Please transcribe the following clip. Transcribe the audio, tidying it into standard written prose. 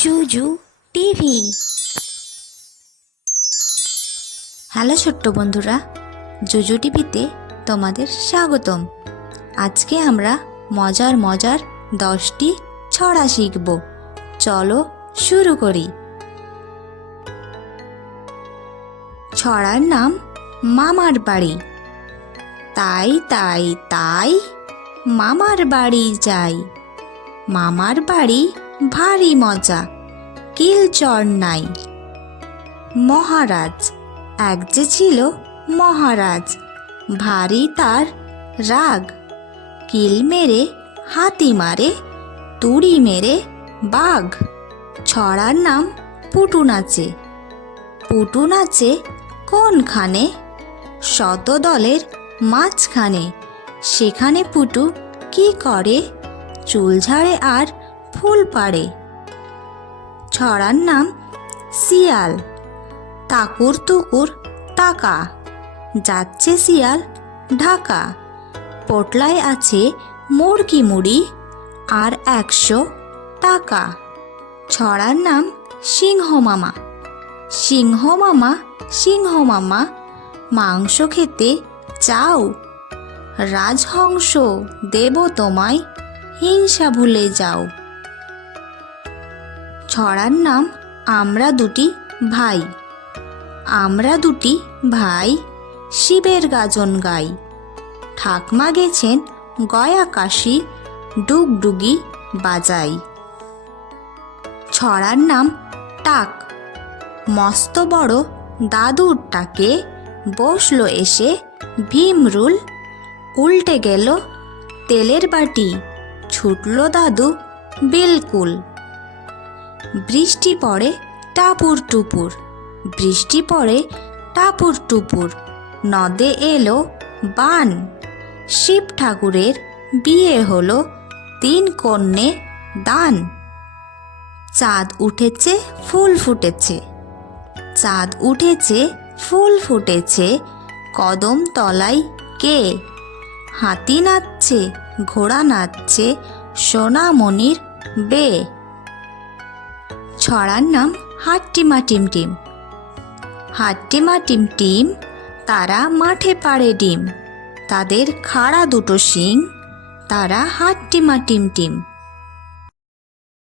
জুজু TV. Hello ছোট্ট বন্ধুরা, জুজু টিভিতে তোমাদের স্বাগতম। আজকে আমরা মজার মজার 10টি ছড়া শিখব। চলো শুরু করি। ছড়ার নাম মামার বাড়ি। তাই তাই তাই মামার বাড়ি যাই, মামার বাড়ি ভারী মজা, কিল চড় নাই। মহারাজ, এক যে ছিল মহারাজ, ভারী তার রাগ, কিল মেরে হাতি মারে, তুড়ি মেরে বাঘ। ছড়ার নাম পুটু নাচে। পুটু নাচে কোনখানে? শত দলের মাঝখানে। সেখানে পুটু কি করে? চুল ঝাড়ে আর ফুল পাড়ে। ছড়ার নাম শিয়াল। তাকুর তুকুর তাকা, যাচ্ছে শিয়াল ঢাকা। পোটলায় আছে মুরগি মুড়ি আর 100 টাকা। ছড়ার নাম সিংহ মামা। সিংহ মামা, সিংহ মামা, মাংস খেতে চাও? রাজহংস দেব তোমায়, হিংসা ভুলে যাও। ছড়ার নাম আমরা দুটি ভাই। আমরা দুটি ভাই শিবের গাজন গাই। ঠাকমা গেছেন গয়া কাশি, ডুগডুগি বাজাই। ছড়ার নাম টাক। মস্ত বড় দাদুর টাকে বসলো এসে ভীমরুল। উল্টে গেল তেলের বাটি, ছুটলো দাদু বিলকুল। বৃষ্টি পড়ে টাপুর টুপুর, বৃষ্টি পড়ে টাপুর টুপুর, নদে এলো বান। শিব ঠাকুরের বিয়ে হলো, 3 কন্যে দান। চাঁদ উঠেছে ফুল ফুটেছে, চাঁদ উঠেছে ফুল ফুটেছে, কদম তলায় কে? হাতি নাচছে, ঘোড়া নাচছে, সোনামণির বে। ছড়ার নাম হাট্টিমা টিমটিম। হাট্টিমা টিমটিম, তারা মাঠে পাড়ে ডিম। তাদের খাড়া দুটো শিং, তারা হাট্টিমা টিমটিম।